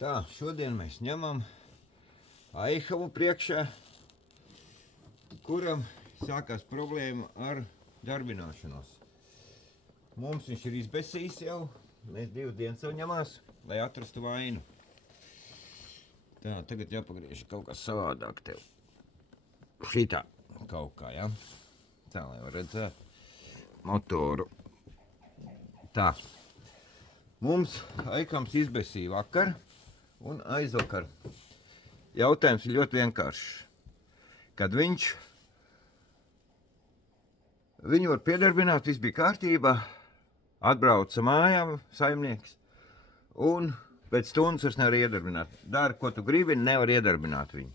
Tā, šodien mēs ņemam Aihavu priekšā, kuram sākās problēma ar darbināšanos. Mums viņš ir izbesījis jau, mēs 2 dienas jau ņemās, lai atrastu vainu. Tā, tagad jāpagriež kaut kas savādāk tev. Šitā kaut kā, ja? Tā, lai var redzēt motoru. Tā. Mums Aikams izbesīja vakar un aizvakar. Jautājums ir ļoti vienkāršs. Kad viņu var piedarbināt, viss bija kārtībā, atbrauca mājā saimnieks un pēc stundas vairs nevar iedarbināt. Dari, ko tu gribi, nevar iedarbināt viņu.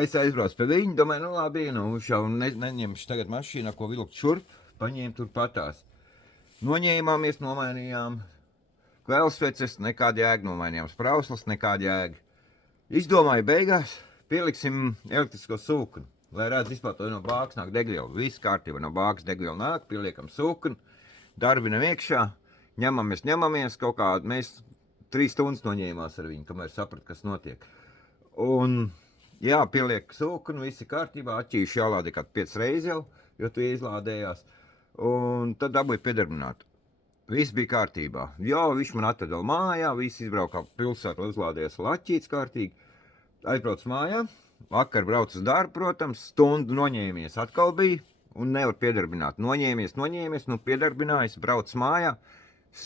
Es aizbraucu pie viņu, domāju, nu labi, viņš jau neņemšu tagad mašīnā, ko vilkt šurp, paņēmu tur patās. Noņēmāmies, nomainījām kvēlsveces, nekāda jēga, nomainījām sprauslas, nekāda jēga. Izdomāju beigās, pieliksim elektrisko sūkni, lai redz vispār to no bākas nāk degviela. Viss kārtībā no bākas degviela nāk, pieliekam sūkni, darbinam iekšā, ņemamies kaut kā, mēs 3 stundas noņēmās ar viņu, kamēr saprat, kas notiek. Un jā, pieliek sūkni, visi kārtībā, atķīši jālādē kāds 5 reizes jau, jo tu izlādējās. Un tad dabūju piedarbināt. Viss bija kārtībā. Jā, viņš man atveda vēl mājā, viss izbraukā pilsētā, uzlādējās laķīts kārtīgi. Aizbrauc mājā, vakar brauc uz darbu, protams, stundu noņēmies atkal bija un nevar piedarbināt. Noņēmies, nu piedarbinājis, brauc mājā,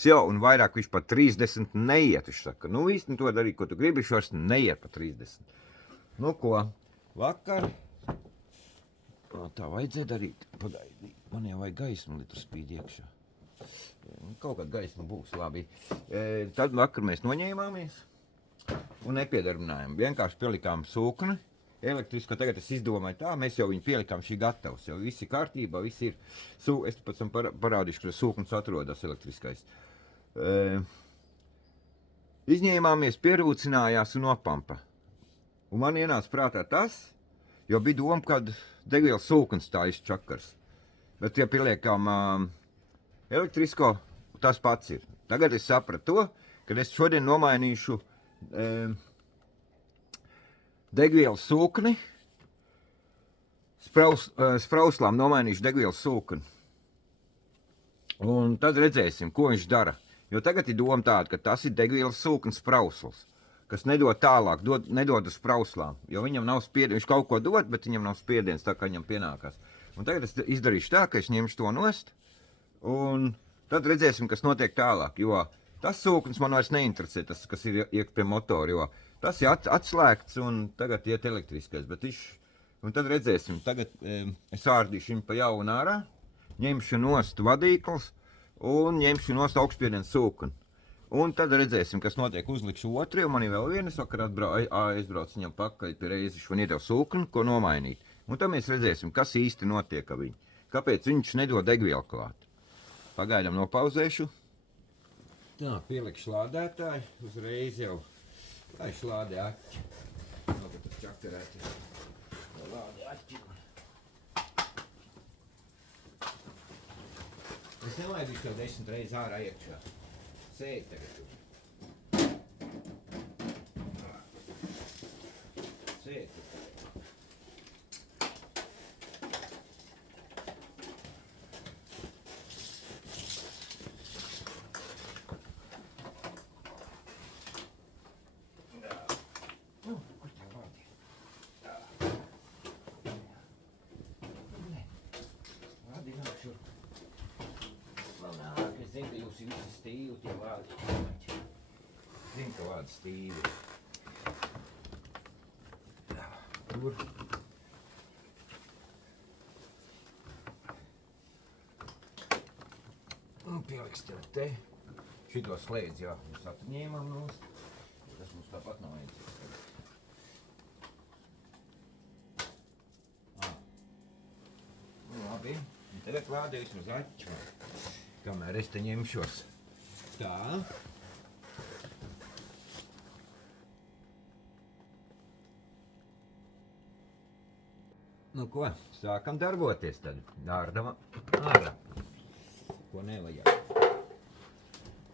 jau, un vairāk viņš pa 30 neiet. Viņš saka, nu viss, nu to darīt, ko tu gribi, viņš vairs neiet pa 30. Nu ko, vakar, tā vajadzēja darīt, pagaidīt. Man jau vajag gaismu, lai tur spīd iekšā. Kaut kāda gaisma būs, labi. Tad vakar mēs noņēmāmies un nepiedarbinājām. Vienkārši pielikām sūkni elektrisko. Tagad es izdomāju tā, mēs jau viņu pielikām, šī gatavs. Jau viss ir kārtībā, viss ir. Es pēc tam parādīšu, ka sūknis atrodas elektriskais. Izņēmāmies, pierūcinājās un nopampa. Un man ienāca prātā tas, jo bija doma, kad degvielas sūknis tā izčakars. Bet, ja pieliekam elektrisko, tas pats ir. Tagad es sapratu to, kad es šodien nomainīšu degvielas sūkni, sprauslām nomainīšu degvielas sūkni. Un tad redzēsim, ko viņš dara. Jo tagad ir doma tāda, ka tas ir degvielas sūknis sprausls, kas nedod tālāk, nedod uz sprauslām. Jo viņam nav spiediens, viņš kaut ko dod, bet viņam nav spiediens, tā kā viņam pienākās. Un tagad es izdarīšu tā, ka es ņemšu to nost, un tad redzēsim, kas notiek tālāk, jo tas sūknis man vairs neinteresē, tas, kas ir iek pie motora, jo tas ir atslēgts un tagad iet elektriskais, bet un tad redzēsim, tagad es ārdīšu viņu pa jaunu ārā, ņemšu nost vadīkls un ņemšu nost augstspiediens sūkni. Un tad redzēsim, kas notiek, uzlikšu otru, jo man ir vēl viena, es vakar aizbraucu viņam pakaļ pie reizes, un iedeva sūkni, ko nomainīt. Un tad mēs redzēsim, kas īsti notiek ar viņu. Kāpēc viņš nedod degvielu klāt. Pagaidām nopauzēšu. Tā, pielikšu lādētāju. Uzreiz jau. Lai šlādē aķi. Nav, ka tas čakarēti. Lādē aķi. Es nelaidīšu jau 10 reizes ārā iekšā. Sēdi tagad. Sēdi. Es zinu, ka jūs visi stīvi tie vārdi. Zinu, ka vārdi stīvi. Tur. Un pieliks tev te. Šito slēdz, jā, mēs atņēmām nost. Tas mums tāpat nav vajadzīgs. Labi, un tagad lādējuši uz aķu. Kamēr es te ņemšos. Tā. Nu ko, sākam darboties tad. Dārdama ārā. Ko nevajag.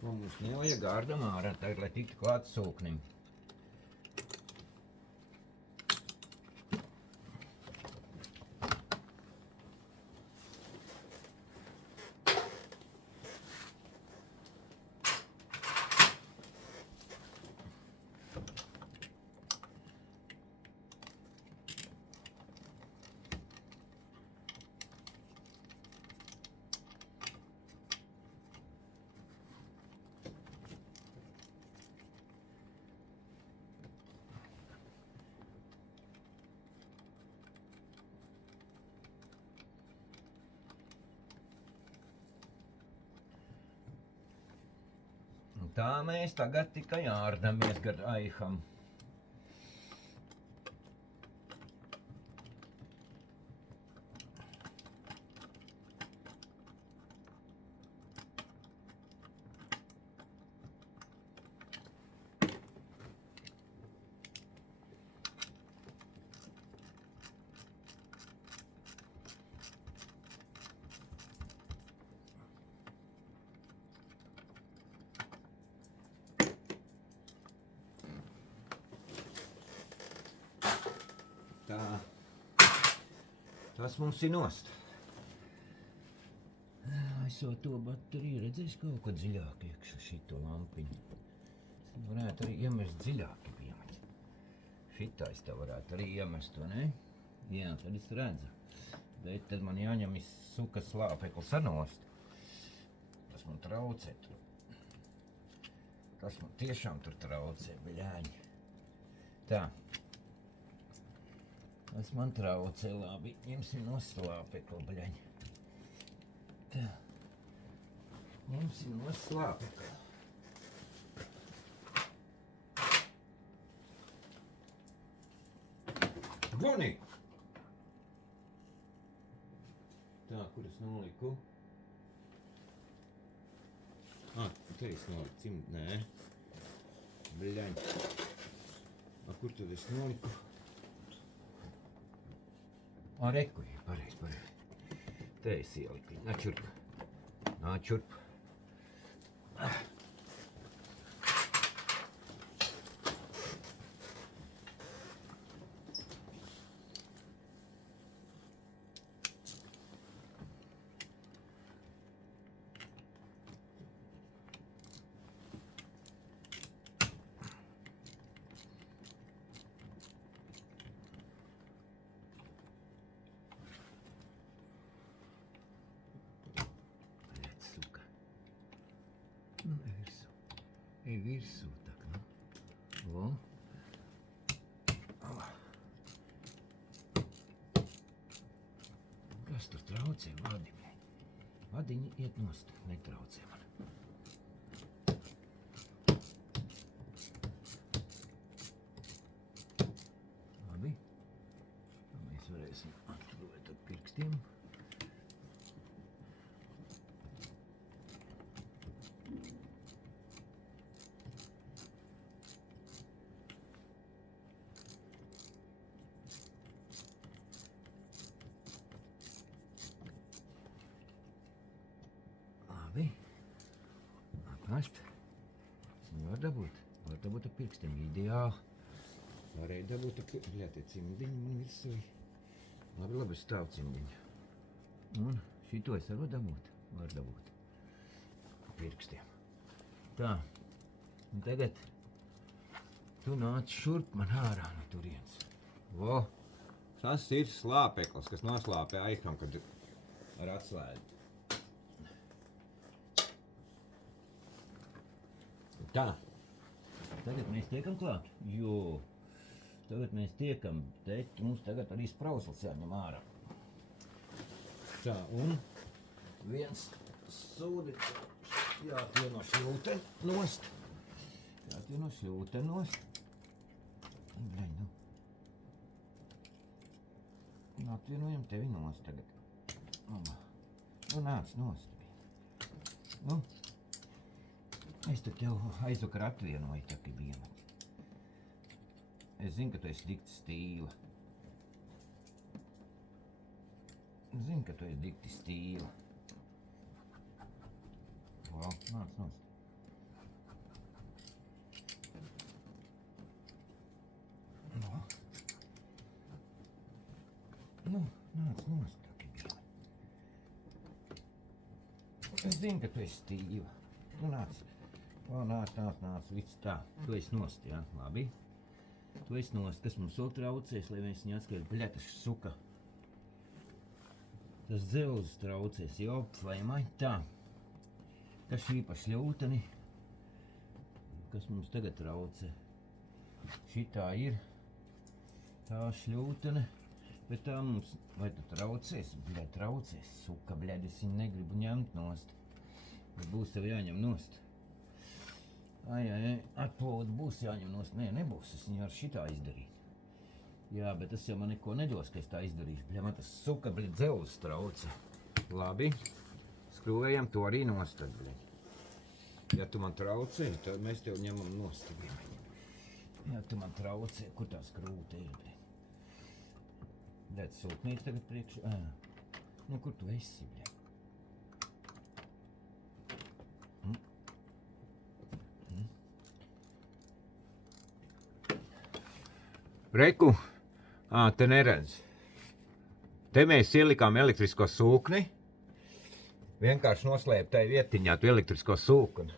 Ko mums nevajag ārdam ārā, tagad, lai tiktu klāt sūknim. Un tā mēs tagad tikai ārdamies gar aiham. Tā, tas mums ir nost. Esot to bateriju, redzēs kaut ko dziļāk iekšā šito lampiņu. Es varētu arī iemest dziļāk piemet. Šitais tā varētu arī iemest, vai ne? Jā, tad es redzu. Bet tad man jāņem sukas lāpekli sanost. Tas man traucē tur. Tas man tiešām tur traucē, biļāņi. Tā. Tas man traucē, labi, ņemsim nost lāpekli, biļaņi. Tā. Ņemsim nost lāpekli. Goni! Tā, kur es noliku? Te es noliku, nē. Biļaņi. Kur tad es noliku? Reku, pareizi. Te es ieliku. Nāc čurp. Ej virsū, tak, nu. Kas tur traucē? Vadi. Vadiņi iet nost, netraucē man. Labi. Mēs varēsim atturēt ar pirkstiem. Labi, apmest. Var dabūt ar pirkstiem, ideāli. Varēja dabūt ar pirkstiem, tie cimdiņi man virsū. Labi, stāv cimdiņi. Un šito es varu dabūt, var dabūt ar pirkstiem. Tā, un tagad tu nāc šurp man ārā no turienes. Vo, tas ir slāpeklis, kas noslāpē aiham, kad ar atslēdi. Tā, tagad mēs tiekam klāt, jo tagad mēs tiekam, te mums tagad arī sprausls jāņem ārā. Tā, un viens sūdi jāatvieno šļūte nost. Bļaļ, nu. Atvienojam tevi nost tagad. Nu, nāc nost. Nu. Es tur tev aizvakar atvienoju, tā kā viena. Es zinu, ka tu esi dikti stīla. Wow, nāc nost. nost. Es zinu, ka tu esi stīva. Nu nāc. Nāc, viss tā. Tu esi nost, jā, labi. Tu esi nost, kas mums vēl traucēs, lai mēs viņu atskaļ. Bļa, tas suka. Tas dzelzs traucēs, jop, vai mai tā. Kas šī pa šļūteni? Kas mums tagad traucē? Šitā ir tā šļūtene. Bet tā mums, vai tu traucēs? Bļa, traucēs, suka, bļa, es viņu negribu ņemt nost. Bet būs tev jāņem nost. Ai, atplūd, būs jāņem nost. Nē, nebūs, es viņu ar šitā izdarīt. Jā, bet tas jau man neko nedos, ka es tā izdarīšu. Bļa, man tas suka, bļa, dzelzs traucē. Labi, skrūvējam to arī nost tad, bļa. Ja tu man traucē, tad mēs tev ņemam nost. Ja tu man traucē, kur tā skrūte ir, bļa? Dēļ sūtnīca tagad priekšā. Nu, kur tu esi, bļa? Reku, te neredz. Te mēs ielikām elektrisko sūkni. Vienkārši noslēp tai vietiņā tu elektrisko sūkni.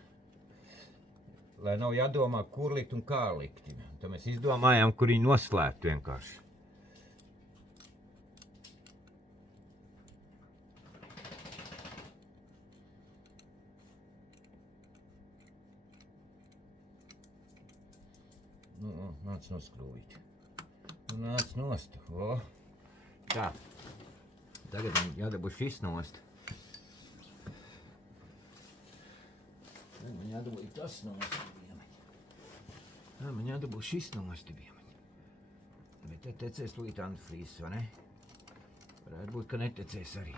Lai nav jādomā, kur likt un kā likt. Tad mēs izdomājām, kur viņu noslēpt vienkārši. Nu, nāc noskrūvīt. Nāc nost. O. Tā. Tagad man jādabū šis nost. Tagad man jādabū tas nost. Tā, man jādabū šis nost. Bet te tecēs lūīt antifrīzes, vai ne? Varētu būt, ka netecēs arī.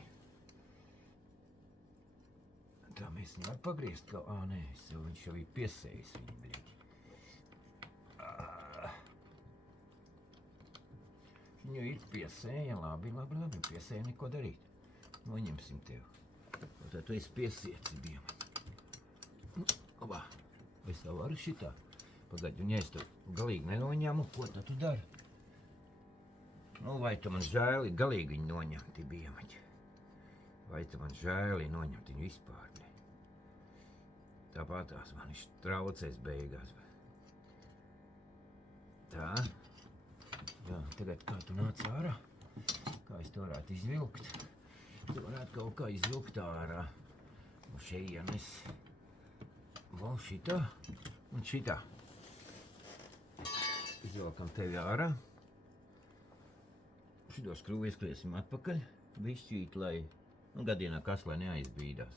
Tā mēs nevar pagriezt, ka... nē, viņš jau ir piesējis viņu, bļaļ. Viņu ir piesēja, labi, piesēja neko darīt. Noņemsim tev. Tad tu esi piesieci, biemaņ. Obā, es tev varu šitā. Pagaid, un ja es tev galīgi nenoņemu, ko tad tu dari? Nu, vai tu man žēli galīgi viņu noņemti, biemaņ? Vai tu man žēli noņemt viņu vispār, ne? Tāpatās man viņš traucēs beigās. Tā. Jā, tagad kā tu nāc ārā? Kā es to varētu izvilkt? Tu varētu kaut kā izvilkt ārā. Un šeienes. Vo, šitā un šitā. Izvilkam tevi ārā. Šito skrūvi ieskriesim atpakaļ. Bišķīt, lai, gadījumā kas, lai neaizbīdās.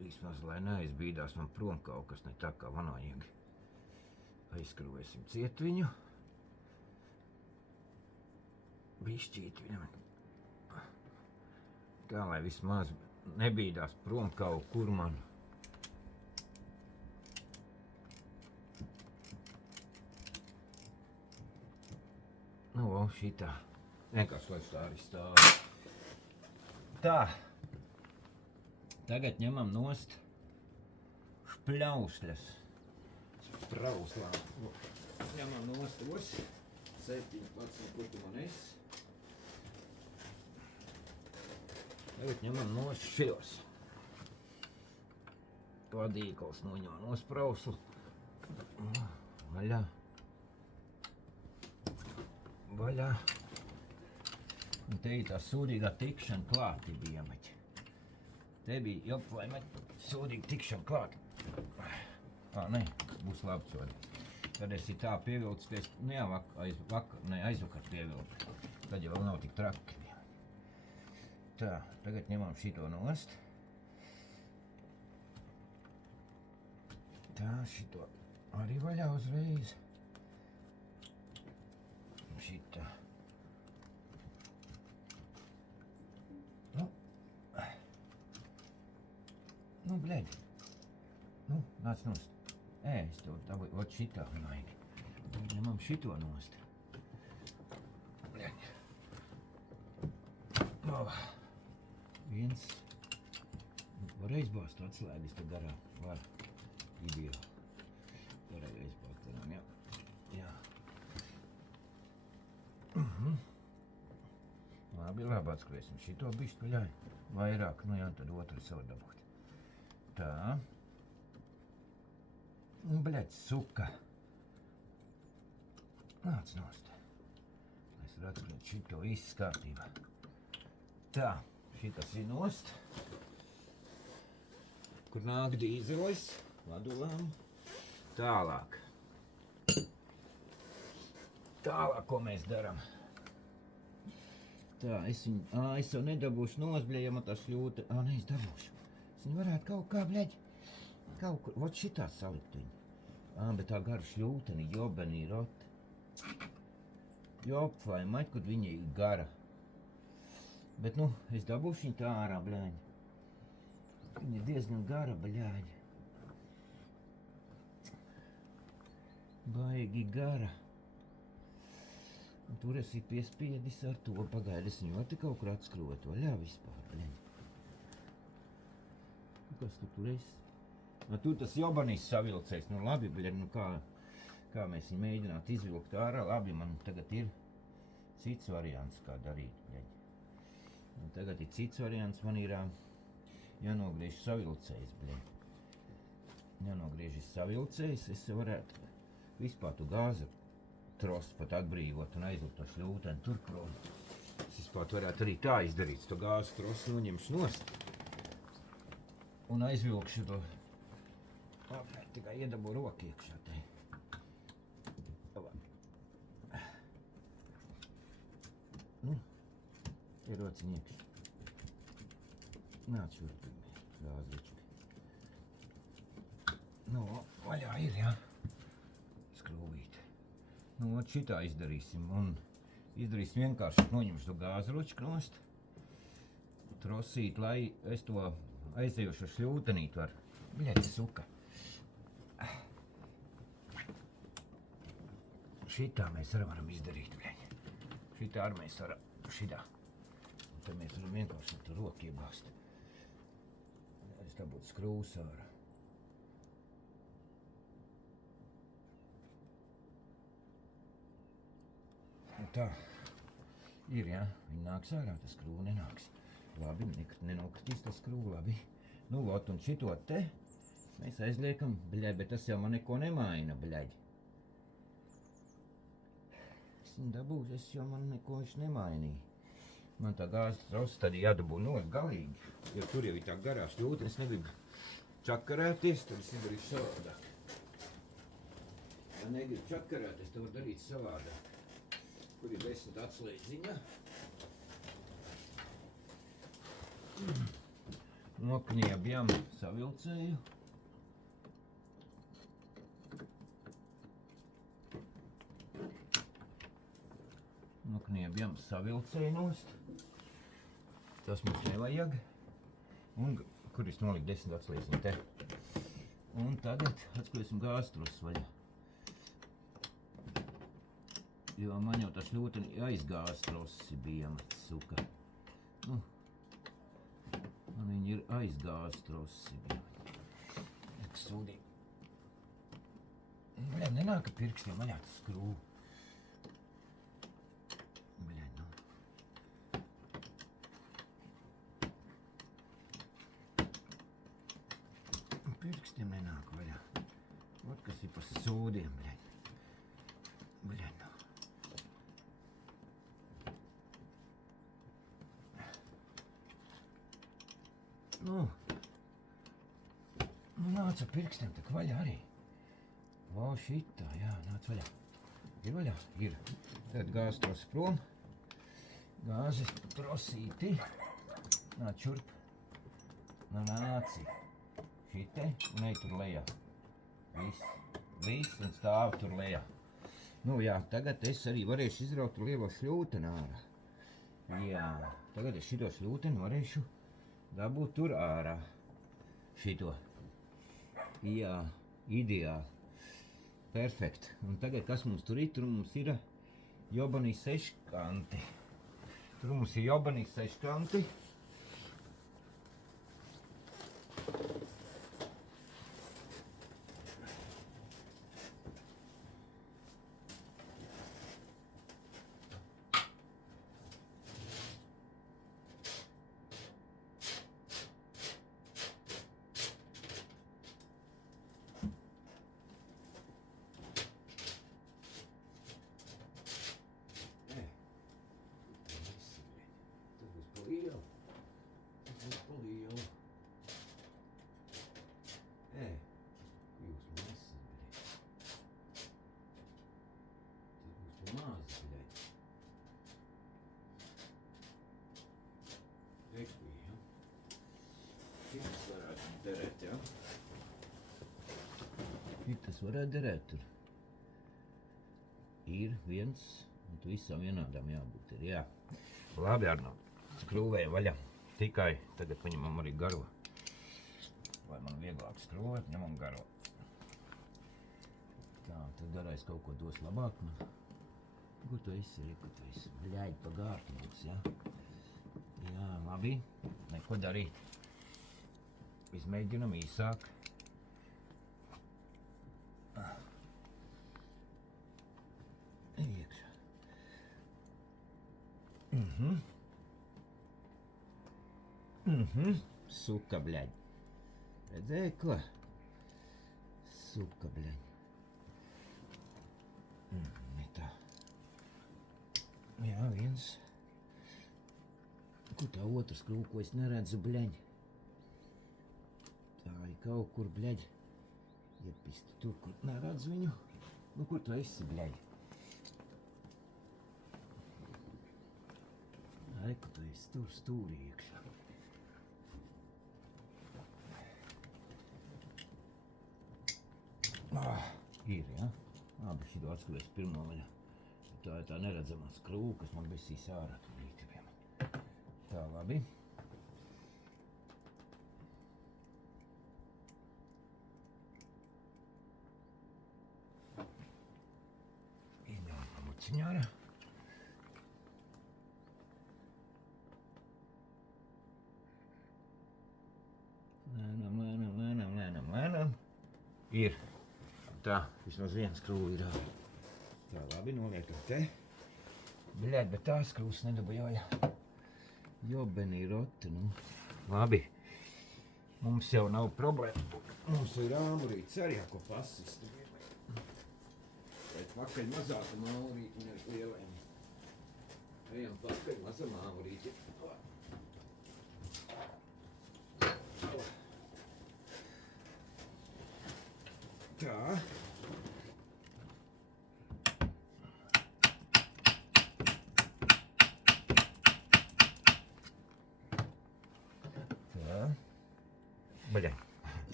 Vismaz, lai neaizbīdās man prom kaut kas, ne tā kā vanojīgi. Aizskrūvēsim ciet viņu. Bišķīt viņam. Tā, lai vismaz nebīdās prom kaut kur man. Nu, šitā. Vienkārši, lai tā arī stāv. Tā. Tagad ņemam nost špļausļas. Sprauslām. Ņemam nost os. 17, kur tu man esi. Tagad ņemam nost šios. Vadīkals noņem no sprauslu. Vaļā. Vaļā. Un te ir tā sūdīgā tikšana klāti, biemaķi. Te bija, jop, vai maķi, sūdīga tikšana klāti. Nē, būs labi sodīgi. Tad esi tā pievilcis, ka es aizvakar pievilku. Tad jau vēl nav tik traki. Tā, tagad ņemam šito nost. Tā, šito arī vaļā uzreiz. Šitā. Nu, bļeļ. Nu, nāc nost. Es to dabūju, ot šitā vajag. Ņemam šito nost. Bļeļ. Viens. Var aizbāzt atslēgas te garā. Var. Ideāli. Varēja aizbāzt garām, jā. labi atskrēsim šito bišķi, bļai. Vairāk, nu jā, tad otru savu dabūt. Tā. Un, bļaļ, suka. Nāc nost. Es varu atskrēt šito viss kārtībā. Tā, šitas ir nost. Kur nāk dīzelis, vadulām. Tālāk. Tālāk, ko mēs daram? Tā, es jau nedabūšu nost, bļai, ja man tā šļūta. Ne, es dabūšu. Es viņu varētu kaut kā, bļaļ, kaut kur, vot šitā salikt viņu. Bet tā gara šļūteni, jobeni, rota. Jop, vai maļ, kad viņa ir gara. Bet, nu, es dabūšu viņu tā ārā, bļaļ. Viņa ir diezgan gara, bļaļ. Baigi gara. Un tur esi piespiedis ar to, pagaidi, es viņu var te kaut kur atskrūt, vaļā vispār, bļaļ. Kas tu tur esi? Tur tas jobanīs savilcējs, nu labi, bļaļ, nu kā mēs viņu mēģinātu izvilkt ārā, labi, man tagad ir cits variants, kā darīt, bļaļ. Un tagad ir cits variants, man ir jānogriež savilcējs, bļaļ. Jānogriežas savilcējs, es varētu vispār tu gāzi trosu pat atbrīvot un aizlikt to šļūteni tur prom. Es vispār varētu arī tā izdarīt, to gāzi trosu noņemšu nost. Un aizvilkšu to. Tikai iedabu roku iekšā te. Nu, ierociņ iekšā. Nāc šurp, gāzički. Nu, vaļā ir, jā. Skrūvīt. Nu, ot šitā izdarīsim. Un izdarīsim vienkārši, noņemšu to gāzročku nost. Trosīt, lai es to aizējošo šļūtenīt var. Bļaļ, suka. Šitā mēs arī varam izdarīt, bļaļ. Šitā arī mēs varam, šitā. Un tad mēs varam vienkārši ar to roku iebāzt. Es dabūtu skrūvus ārā. Un tā ir, jā, viņi nāks ārā, tas skrūva nenāks. Labi, nenokritīs tas skrūva, labi. Nu, vot, un šito te mēs aizliekam, bļaļ, bet tas jau man neko nemaina, bļaļ. Es viņu dabūšu, jo man neko viņš nemainīja. Man tā gāzes trosa tad jādabū nost galīgi, jo tur jau ir tā garā šļūte, es negribu čakarēties, tad es nedarīšu savādāk. Ja negribu čakarēties, tad var darīt savādāk. Kur ir 10 atslēdziņa. Nokniebjam savilcēju. Nokniebjam savilcēju nost. Tas mums nevajag. Un kur es noliku 10 atslēdziņu te. Un tagad atsklēsim gāzes trosu vaļā. Jo man jau tā šļūteni aizgāzes trosi bija, suka. Nu, man viņi ir aizgāzes trosi bija. Ek sūdī. Bļaļ, nenāk ar pirkstiem vaļā tas skrūvu. Bļaļ, nu. Pirkstiem nenāk vaļā. Ot, kas ir pa sūdiem, bļaļ. Bļaļ, nu. Nu, nāc ar pirkstiem tak vaļā arī. Vau, šitā, jā, nāc vaļā. Ir vaļā? Ir. Tad gāzes trosi prom. Gāzes trosīti. Nāc šurp. Nu, nāci. Šitai un ej tur lejā. Viss un stāv tur lejā. Nu, jā, tagad es arī varēšu izraut lielo šļūteni ārā. Jā, tagad es šito šļūteni varēšu dabūt tur ārā. Šito. Jā, ideāli. Perfekt. Un tagad, kas mums tur ir? Tur mums ir jobanīs seškanti. Tur mums ir jobanīs seškanti. Šitas varētu derēt tur. Ir viens, un tu visam vienādām jābūt ir, jā. Labi, Arno, skrūvēja vaļā. Tikai tagad paņemam arī garo. Lai man vieglāk skrūvēt, ņemam garo. Tā, tad garais kaut ko dos labāk man. Kur tu esi, kur tu esi? Bļaigi pa gārtu būs, jā? Jā, labi, neko darīt. Izmēģinam īsāk. Iekšā. Suka, bļaigi. Redzēji, ko? Suka, bļaigi. Tā. Jā, viens. Kur tā otrs skrūve, ko es neredzu, bļaigi? Tā ir kaut kur, bļaigi. Iepisti tur, kur neredzu viņu. Nu, kur tu esi, bļaigi? Ai, kur tu esi tur stūrī iekšā. Ir, jā? Labi, šito atskrūvēs pirmo vaļā. Tā ir tā neredzamā skrūve, kas man besīs ārā tur līdzi pie man. Tā, labi. Izņemam no muciņā ārā. Lēnām. Ir. Tā, vismaz viens skrūve ir ārā. Tā, labi, noliekam te. Bļaigi, bet tā skrūvas nedabajāja. Jobeni roti, nu. Labi. Mums jau nav problēma. Mums ir āmurītis arī, ko pasist. Bet pakaļ mazāka āmurīti, nevis lielēm. Ejam pakaļ mazam āmurīti. Tā. Tā. Baļai.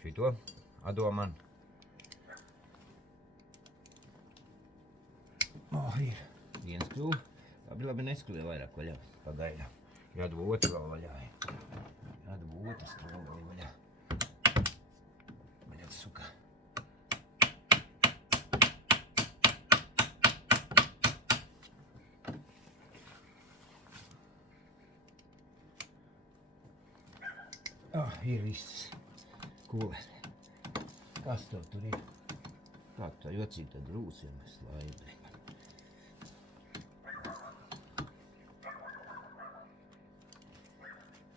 Šito atdomā. Ir. Viens kļuva. Labi, neskrūvē vairāk vaļā. Pagaidām. Jādabū otru vēl vaļā. Jādabū otru skrūvē vaļā. Baļāt suka. Ir viss. Kūle. Kas tev tur ir? Kā tā jocīgi tad rūsiem mēs laidē.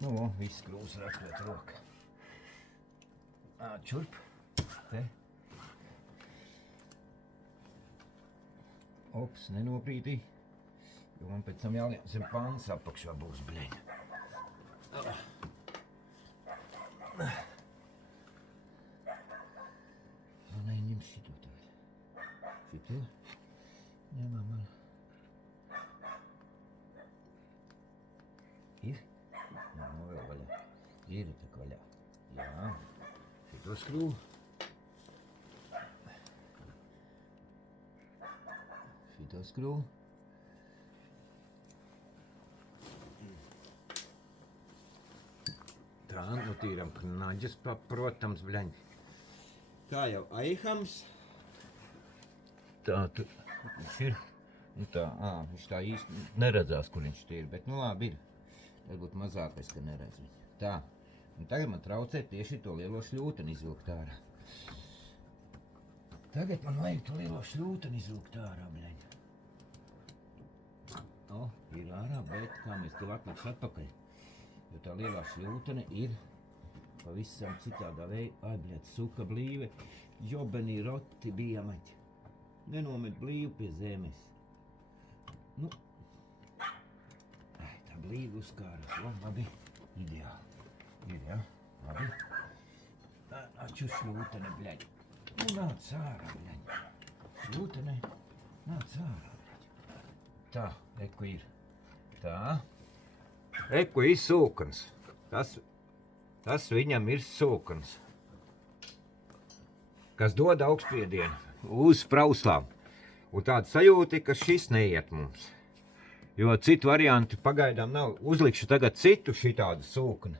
Nu, viss krūs var atklāt roka. Čurp. Te. Ops, nenoprītī. Jo man pēc tam jāliek zem pāns apakšā būs, bļeņa. Neņem šito tagad. Šito? Ņemam man. Ir? Jā, nu vēl vaļā. Ir tak vaļā. Jā. Šito skrūvu. Šito skrūvu. Tā, nu tīram knaģis, protams, bļaņ. Tā jau aihams. Tā, tur viņš ir. Nu tā, viņš tā īsti neredzās, kur viņš ir, bet nu labi ir. Varbūt mazākais, ka neredz viņu. Tā, un tagad man traucē tieši to lielo šļūteni izvilkt ārā. Tagad man vajag to lielo šļūteni izvilkt ārā, bļaņ. Ir ārā, bet kā mēs tev atliks atpakaļ. Jo tā lielā šļūtene ir pavisam citādā veidā. Ai, bļaļ, suka blīve, jobeni roti bija maķi. Nenomet blīvu pie zemes. Nu, tā blīva uzkāras, labi, ideāli. Ir, jā, labi. Aču šļūtene, bļaļ. Nu, nāc ārā, bļaļ. Šļūtene, nāc ārā, bļaļ. Tā, reku ir. Tā. Reku ir sūkans. Tas viņam ir sūkans. kas dod augstspiedienu uz sprauslām. Un tāda sajūta, ka šis neiet mums. Jo citu variantu pagaidām nav. Uzlikšu tagad citu šitādu sūkni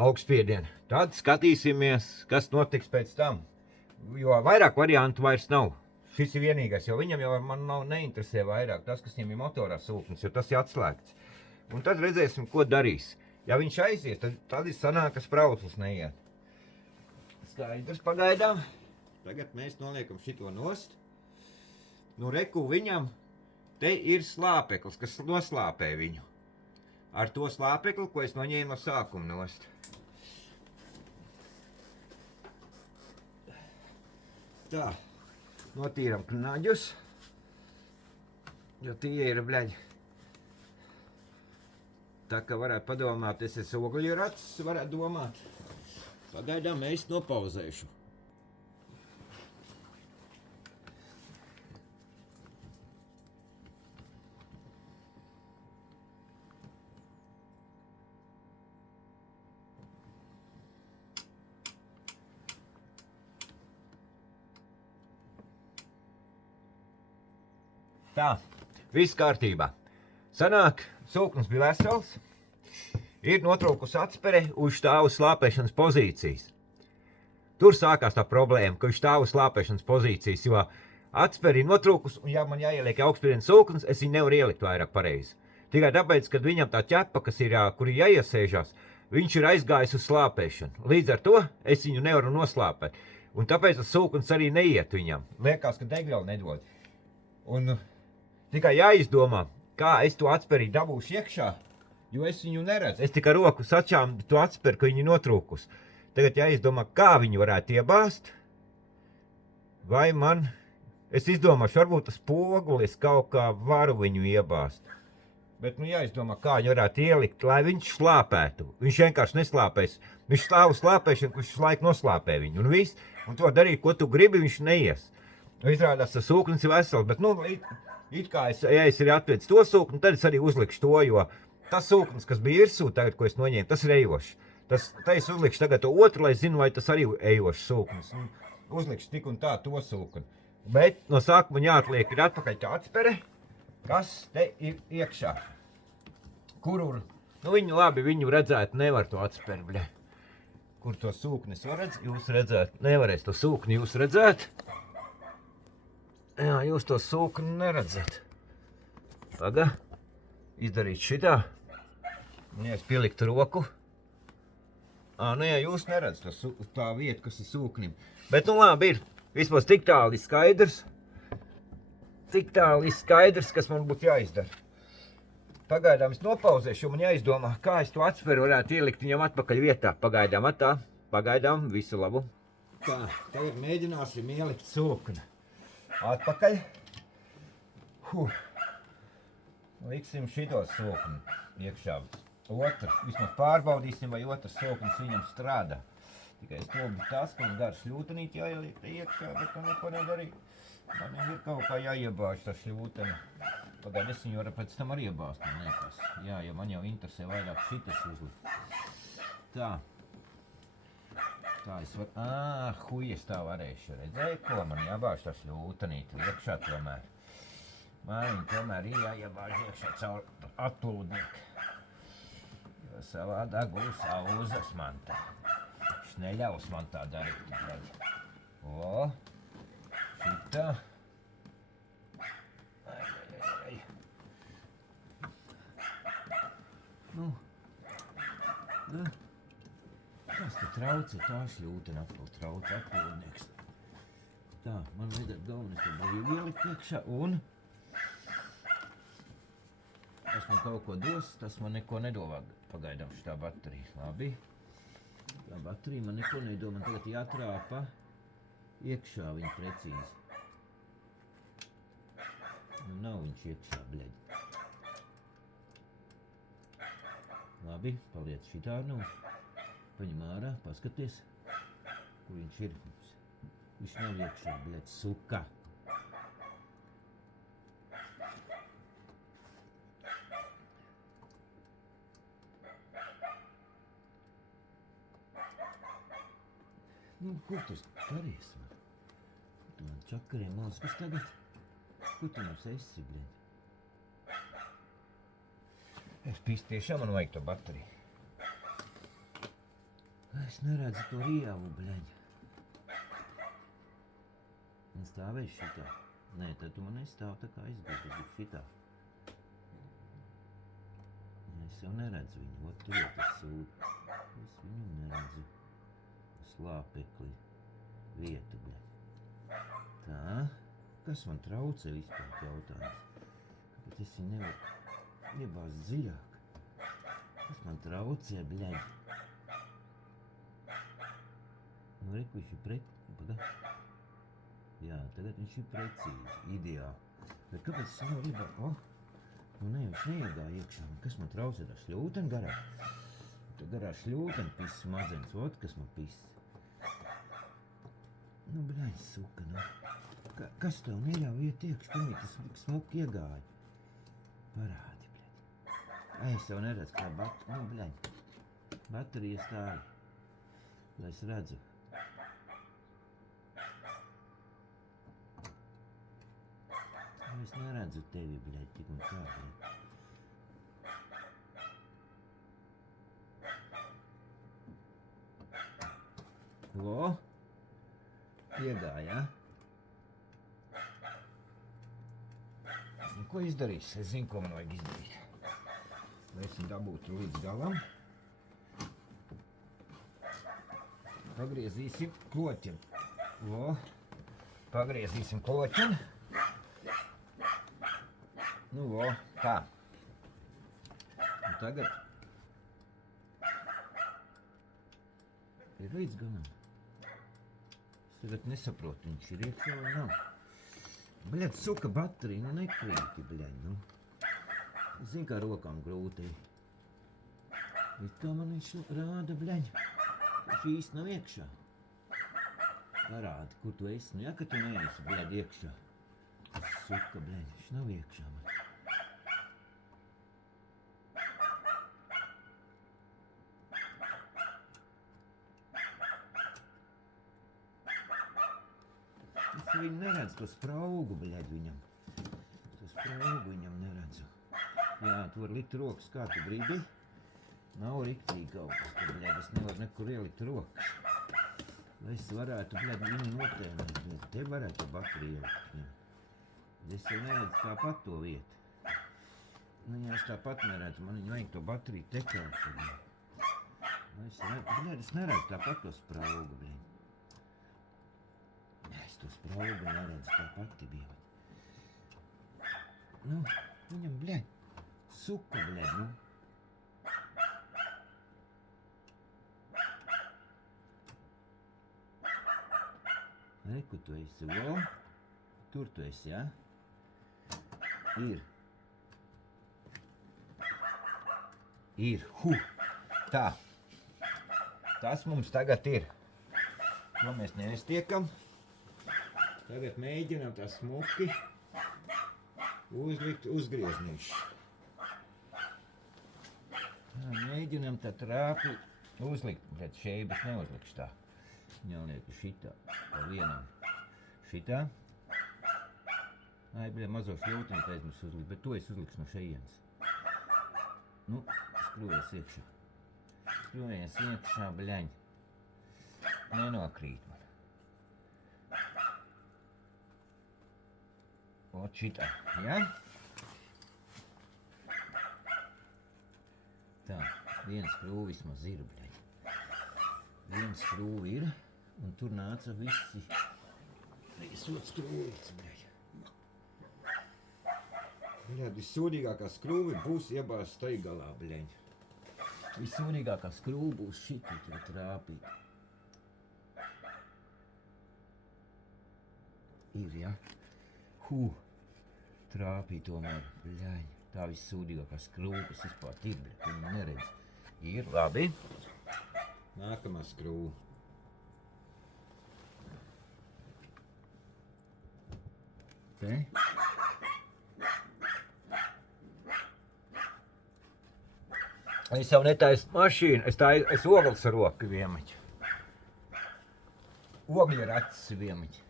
augstspiedienu. Tad skatīsimies, kas notiks pēc tam. Jo vairāk variantu vairs nav. Šis ir vienīgais, jo viņam jau man neinteresē vairāk tas, kas viņam ir motorā sūknis, jo tas ir atslēgts. Un tad redzēsim, ko darīs. Ja viņš aizies, tad ir sanāk, ka sprauslas neiet. Skaidrs pagaidām. Tagad mēs noliekam šito nost. Nu, reku viņam, te ir slāpeklis, kas noslāpē viņu. Ar to slāpekli, ko es noņēmu no sākuma nost. Tā, notīram knaģus, jo tie ir, bļaļ. Tā kā varētu padomāt, es esmu ogļu rats, varētu domāt. Pagaidām mēs nopauzēšu. Tā, viss kārtībā. Sanāk, sūknis bija vesels, ir notrūkusi atspere uz stāvu slāpēšanas pozīcijas. Tur sākās tā problēma, ka viņš stāvu slāpēšanas pozīcijas, jo atspere ir notrūkusi, un ja man jāieliek augstspiediena sūknis, es viņu nevaru ielikt vairāk pareizi. Tikai tāpēc, kad viņam tā ķepa, kas ir, kur ir jāiesēžās, viņš ir aizgājis uz slāpēšanu. Līdz ar to es viņu nevaru noslāpēt. Un tāpēc tas sūknis arī neiet viņam. Liekas, ka degvielu nedod. Un tikai jāizdomā, kā es to atsperi dabūšu iekšā, jo es viņu neredzu. Es tikai roku sačām to atsperi, ka viņi notrūkus. Tagad jāizdomā, kā viņu varētu iebāzt. Vai man, es izdomāšu, varbūt tas pogulis kaut kā varu viņu iebāzt. Bet nu jāizdomā, kā viņu varētu ielikt, lai viņš slāpētu. Viņš vienkārši neslāpēs. Viņš stāv uz slāpēšanu, kurš laiku noslāpē viņu. Un viss. Un to darīt, ko tu gribi, viņš neies. Izrādās, tas sūknis ir vesels, bet nu, it kā ja es arī atvedzu to sūkni, tad es arī uzlikšu to, jo tas sūknis, kas bija virsū tagad, ko es noņēmu, tas ir ejošs. Tā es uzlikšu tagad to otru, lai zinu, vai tas arī ejošs sūknis. Uzlikšu tik un tā to sūkni. Bet no sākuma jāatliek ir atpakaļ tā atspere, kas te ir iekšā. Kuru, nu viņu labi, viņu redzēt nevar to atsperi, bļa. Kur to sūknis var redzēt? Jūs redzēt, nevarēs to sūkni jūs redzēt. Jā, jūs to sūkni neredzat. Tagad izdarīt šitā. Un ja es pieliktu roku. Nu jā, jūs neredzat tā vieta, kas ir sūknim. Bet nu labi ir. Vismaz tik tāli ir skaidrs. Tik tāli ir skaidrs, kas man būtu jāizdara. Pagaidām es nopauzēšu, jo man jāizdomā, kā es to atsperi varētu ielikt viņam atpakaļ vietā. Pagaidām atā. Pagaidām visu labu. Tā, tagad mēģināsim ielikt sūkni atpakaļ. Liksim šito sūkni iekšā. Otrs, vismaz pārbaudīsim, vai otrs sūknis viņam strādā. Tikai stobri tas, ka man gar šļūtenīt jāieliek iekšā, bet man neko nedarīt. Man ir kaut kā jāiebāž tā šļūteni. Pagaid, es viņu varu pēc tam arī iebāzt, man liekas. Jā, jo man jau interesē vairāk šitas uzlikt. Tā. Tā es varu... Huj, es tā varēšu. Redzēju, ko man jābāž tā šļūtenīt iekšā tomēr. Man viņa tomēr ir jāiebāž iekšā caur atplūdnieku. Jo savādāk būs auzas man tā. Viņš neļaus man tā darīt. O, šitā. Nu, kas te traucē? Tā šļūtene atkal traucē atplūdnieks. Tā, man vajadzētu galvenais to brīvi ielikt iekšā un tas man kaut ko dos, tas man neko nedod pagaidām šitā baterija. Labi. Tā baterija man neko nedod, man tagad jātrāpa iekšā viņa precīzi. Nu, nav viņš iekšā, bļaļ. Labi, paliec šitā nu. Paņem ārā, paskaties, kur viņš ir. Viņš nav iekšā, bļaļ, suka. Nu, Ko tu skaries man? Tu man čakariem mūzikas tagad? Ko tu mums esi, bļaļ? Es pīstu tiešām man vajag to bateriju. Es neredzu to rievu, bļaļ. Un stāvēs šitā. Nē, tad tu man nestāv tā kā aizgāju šitā. Es jau neredzu viņu, ot tur jau tas sūd. Es viņu neredzu. Slāpekli. Vietu, bļaļ. Tā. Kas man traucē vispār jautājums? Bet es viņu nevaru iebāzt dziļāk. Kas man traucē, bļaļ? Nu, reku, viņš ir Jā, tagad viņš ir precīzi, ideāli. Bet kāpēc es nevaru iebāzt? Nu, ne, viņš neiegāja iekšā. Kas man traucē? Tā šļūteni garā? Tā garā šļūteni piss mazens. Ot, kas man piss. Nu, bļaļ, suka, nu. Kas tev neļauj iet iekš? Pilnīgi tas smuki iegāja. Parādi, bļaļ. Es jau neredzu, kā nu, bļaļ. Baterija stāja. Lai es redzu. Es neredzu tevi, bļaļ, tik un tā, bļaļ. Lo? Iegāja, ja? Nu, ko izdarīs? Es zinu, ko man vajag izdarīt. Lai es viņu dabūtu līdz galam. Pagriezīsim kloķiem. Lo? Pagriezīsim kloķiem. Nu, lo, tā. Un tagad ir līdz galam. Es tagad nesaprotu, viņš ir iekšā vai nav. Bļaļ, suka baterija, nu nekrīti, bļaļ, nu. Es zinu, kā rokām grūti. Bet kā man viņš rāda, bļaļ, viņš īsti nav iekšā. Parādi, kur tu esi, nu ja, ka tu neesi, bļaļ, iekšā. Suka, bļaļ, viņš nav iekšā man. Es viņu neredzu, to spraugu, bļaļ, viņam. To spraugu viņam neredzu. Jā, tu var likt rokas, kā tu gribi. Nav riktīgi kaut kas, ka, bļaļ, es nevaru nekur ielikt rokas. Lai es varētu, bļaļ, viņu notēmēt, bļaļ, te varētu bateriju ielikt viņam. Es jau neredzu tāpat to vietu. Nu, ja es tāpat neredzu, man viņu vajag to bateriju tekēt. Es neredzu tāpat to spraugu, bļaļ. Es to spraugu neredzu, tā pati bija. Nu, viņam, bļaļ, suka, bļaļ, nu. Reku tu esi, lo? Tur tu esi, jā? Ir. Tā. Tas mums tagad ir. To mēs neestiekam. Tagad mēģinām tā smuki uzlikt uzgrieznīšu. Mēģinām tā trāpi uzlikt, bet šeibas neuzlikšu tā. Jāliek šitā, pa vienam. Šitā. Ai, bļa, mazo šļūteni aizmirsu uzlikt, bet to es uzlikšu no šejienes. Nu, skrūvēs iekšā. Skrūvēs iekšā, bļaņ. Nenokrīt man. Ot šitā, ja? Tā, viens skrūvi vismaz ir, bļaņ. Viens skrūvi ir, un tur nāca visi skrūvīts, bļaļ. Bļaļ, vissūdīgākā skrūve būs iebāzt tai galā, bļaļ. Vissūdīgākā skrūve būs šitī tur trāpīt. Ir, ja? Trāpīt tomēr, bļaļ. Tā vissūdīgākā skrūve, kas vispār ir, bļaļ, viņi neredz. Ir, labi. Nākamā skrūve. Te. Es jau netaisu mašīnu, es ogles ar roku vienmeķu. ogļu racis vienmiķi.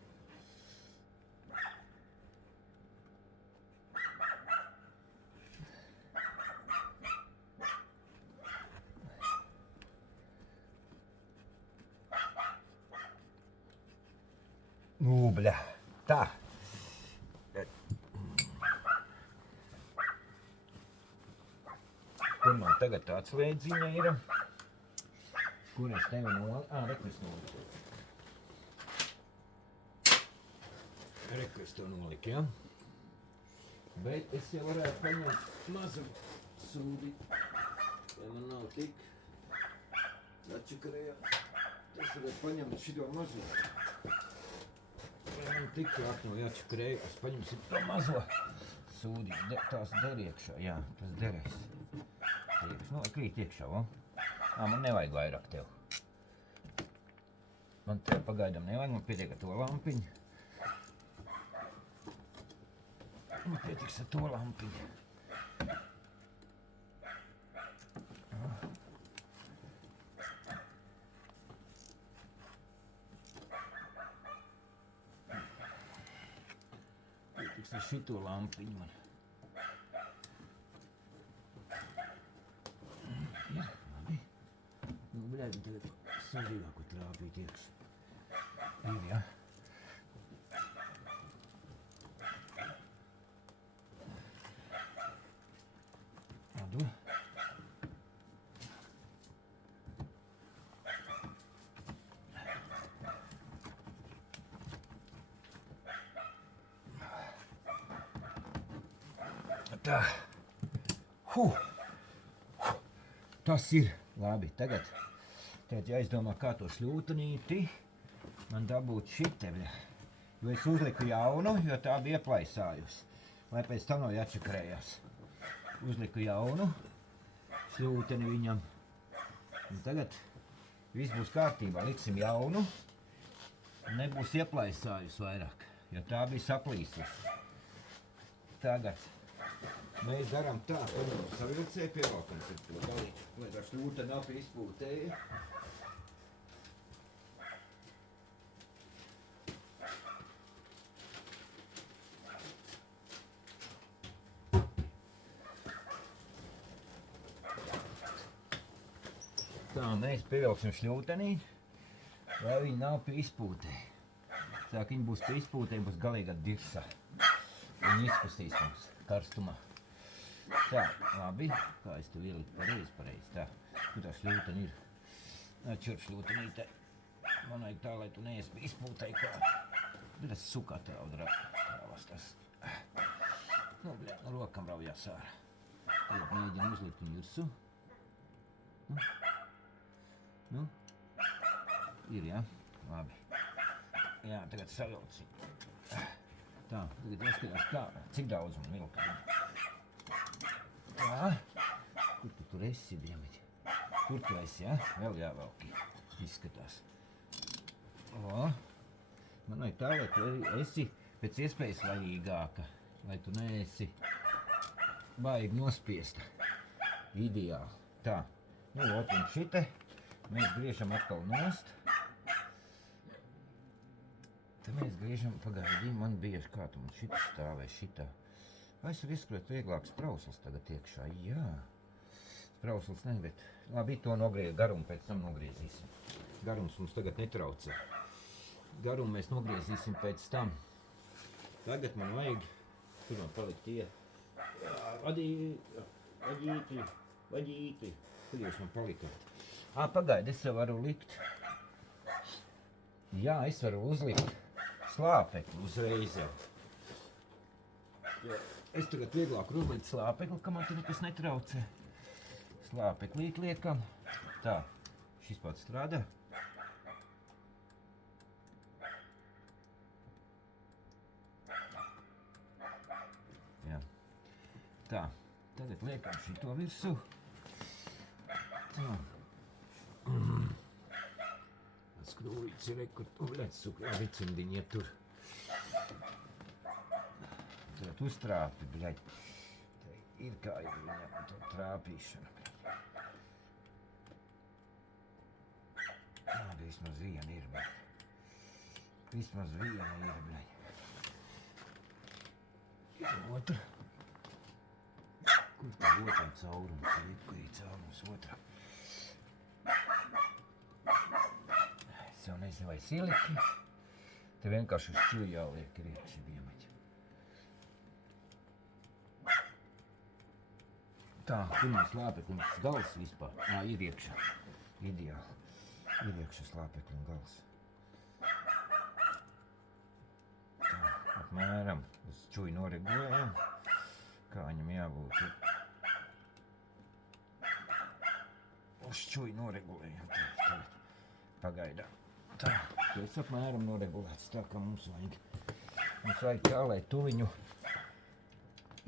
Bļa, tā. Kur man tagad tāds slēdziņa ir? Kur es tevi reku es noliku. Reku es to noliku, ja? Bet es jau varētu paņemt mazu sūdi. Ja man nav tik atčakarējā. Es varētu paņemt šito mazo. Ja man tik klāt nav jāčakarējās, paņemsim to mazo sūdi. Tās der iekšā, jā, tas derēs. Nu, krīt iekšā, va? Man nevajag vairāk tev. Man tev pagaidām nevajag, man pietiek ar to lampiņu. Man pietiks ar to lampiņu. Pietiks ar šito lampiņu man. Bļaļ, tagad sarīgāku trāpīt iekšā. Ir, ja? Adu. Tā. Tas ir labi. Tagad jāizdomā, kā to šļūtenīti man dabūt šitebļa. Jo es uzliku jaunu, jo tā bija ieplaisājusi. Lai pēc tam nav jāčakarējās. Uzliku jaunu šļūteni viņam. Un tagad viss būs kārtībā. Liksim jaunu. Nebūs ieplaisājusi vairāk, jo tā bija saplīsusi. Tagad mēs darām tā, paņemam savilcēju, pievalkam to galīšu, lai tā šļūteni api izpūtēja. Tā, mēs pievilksim šļūtenī, lai viņi nav pie izpūtē. Tā, ka viņi būs pie izpūtē, būs galīgā dirsa. Viņi izpustīs mums karstumā. Tā, labi. Kā es tev ieliku pareizi. Tā, kur tā šļūteni ir? Atšur šļūtenīte. Man vajag tā, lai tu neies pie izpūtē klāt. Bet tas sukā trāvas tas. Nu, bļā, no rokam raujās ārā. Tagad mēģinu uzlikt viņu virsū. Nu, ir, ja? Labi. Jā, tagad savilksim. Tā, tagad jāskatās kā, cik daudz man vilka. Tā. Kur tu tur esi, Diemit? Kur tu esi, ja? Vēl jāvelki. Izskatās. O, man vajag tā, lai tu esi pēc iespējas vaļīgāka. Lai tu neesi baigi nospiesta. Ideāli. Tā. Nu, ot, un šite. Mēs griežam atkal nost. Tad mēs griežam, pagaidī, man bija kā tu man šita stāvē, šitā. Es varu izskrēt vieglāk sprausls tagad iekšā, jā. Sprausls ne, bet labi, to nogriez, garumu pēc tam nogriezīsim. Garums mums tagad netraucē. Garumu mēs nogriezīsim pēc tam. Tagad man vajag, tur man palikt tie. Vadīti. Kur jūs man palikāt? Pagaidi, es jau varu likt. Jā, es varu uzlikt slāpekli uzreiz jau. Es tagad vieglāk uzlikt slāpekli, ka man tur nekas netraucē. Slāpeklīt liekam. Tā, šis pats strādā. Jā. Tā, tagad liekam šito virsū. Tā. Skrūvīts ir, kur vicimdiņi iet tur. Tad uztrāpi, bļaļ. Ir kā ir viņam to trāpīšana. Vismaz viena ir, bet Vismaz viena ir, bļaļ. Ir otra. Kur tā otrā caurums ir? Kur ir caurums otrā? Es jau nezinu, vai siliki. Te vienkārši uz čuju jāliek iekšā vienmaķi. Tā, pirmā slāpekļa gals vispār. Ir iekšā. Ideāli. Ir iekšā slāpekļa gals. Tā, apmēram uz čuju noregulējam. Kā viņam jābūt. Uz čuju noregulējam. Tagad pagaidā. Tā, es apmēram noregulēts tā, kā mums vajag. Mums vajag tā, lai tu viņu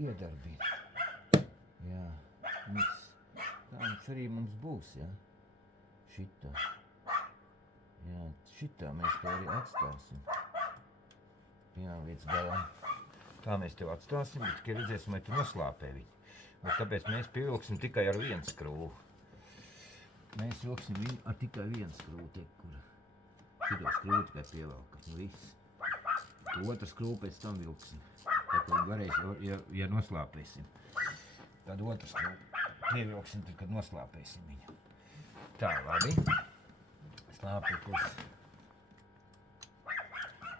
iedarbīt. Jā, tā viņš arī mums būs, jā. Šitā. Jā, šitā mēs to arī atstāsim. Jā, līdz galam. Tā mēs tev atstāsim, bet tikai redzēsim, vai tu noslāpē viņu. Bet tāpēc mēs pievilksim tikai ar vienu skrūvu. Mēs vilksim viņu ar tikai vienu skrūvu, tiek, kur šito skrūvu tikai pievelkam. Viss. Tu otru skrūvu pēc tam vilksim. Tā kā varēs, ja noslāpēsim. Tad otru skrūvu pievilksim, tad, kad noslāpēsim viņu. Tā, labi. Slāpeklis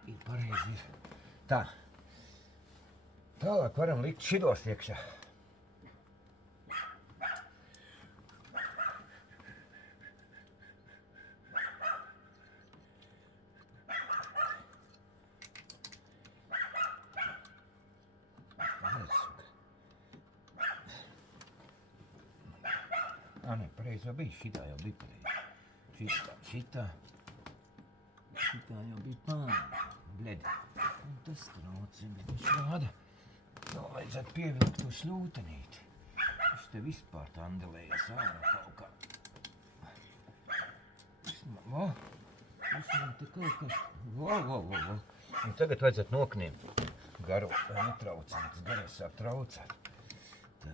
ir pareizi ir. Tā. Tālāk varam likt šitos iekšā. Ne, pareizi jau bija, šitā jau bija pareizi. Šitā jau bija pāri. Bledi. Un tas traucē, bet viņš rāda. Vēl vajadzētu pievilkt to šļūtenīti. Viņš te vispār tandelējas ārā kaut kā. Viņš man te kaut kas. Un tagad vajadzētu nokniept garu, lai netraucēt. Tas garais sāk traucēt. Tā.